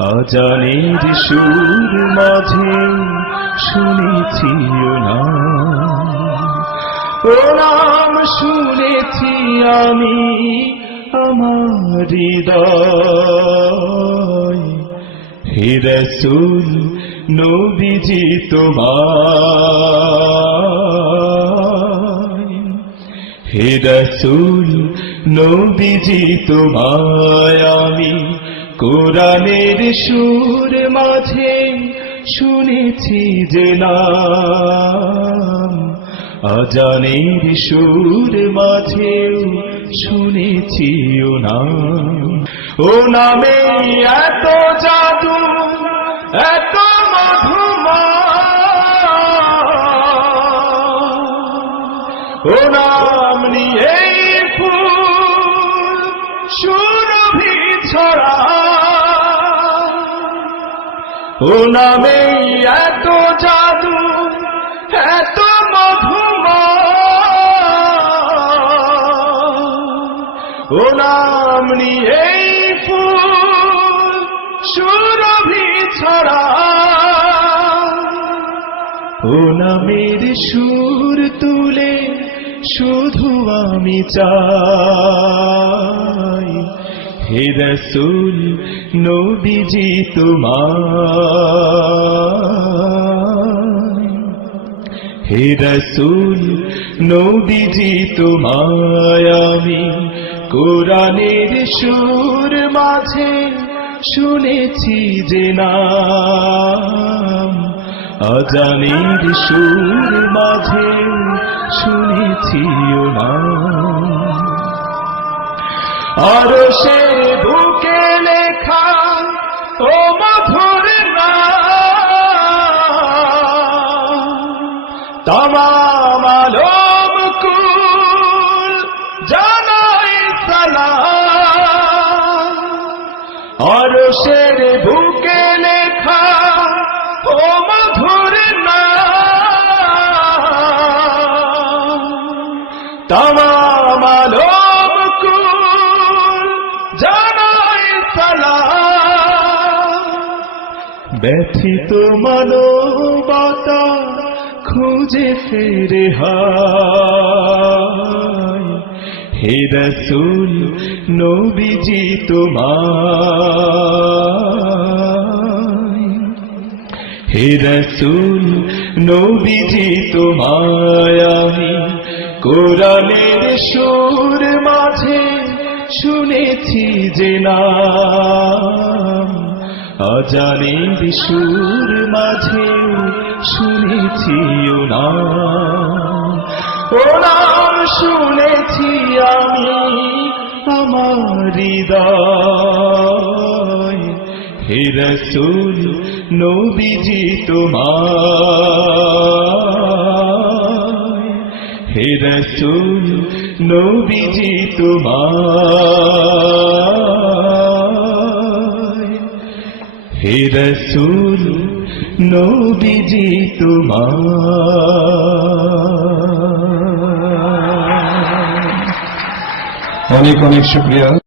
আজানের সুর মাঝে শুনেছি নাম ও নাম শুনেছি আমি আমার হৃদয়। হে নবীজি তোমায়। হে রসুল, নবীজি তোমায় আমি কোরআনের সুর মাঝে শুনেছি যে নাম। আজানের সুর মাঝেও শুনেছি ও নাম। ও নামে এত জাদু, এত মধুমা। ও নাম ও নামে এত জাদু, এত মধুমা ও নাম নিয়ে ফুল সুরভি ছড়া। ও নামের সুর তুলে শুধু আমি চাই। হে রসুল, নবীজি তোমায়। হে রসুল, নবীজি তোমায় আমি কোরআনের সুর মাঝে শুনেছি যে নাম। অজানের সুর মাঝে শুনেছি ও নাম। আর সে সে বুকে লেখা ও মধুর নাম। তমাম জানাই সালাম। ব্যথিত মানবতা খুঁজে ফেরে হায় হে রসুল, নবীজি তোমায়। হে রসুল, নবীজি তোমায় কোরআনের সুর মাঝে শুনেছি যে নাম। অজানের সুর মাঝে শুনেছি ও নাম শুনেছি আমি আমার হৃদয়। হে রসুল, নবীজি তোমায়। হে রসুল, নবীজি তোমায়। হে নবীজি তোমায়। অনেক অনেক শুক্রিয়া।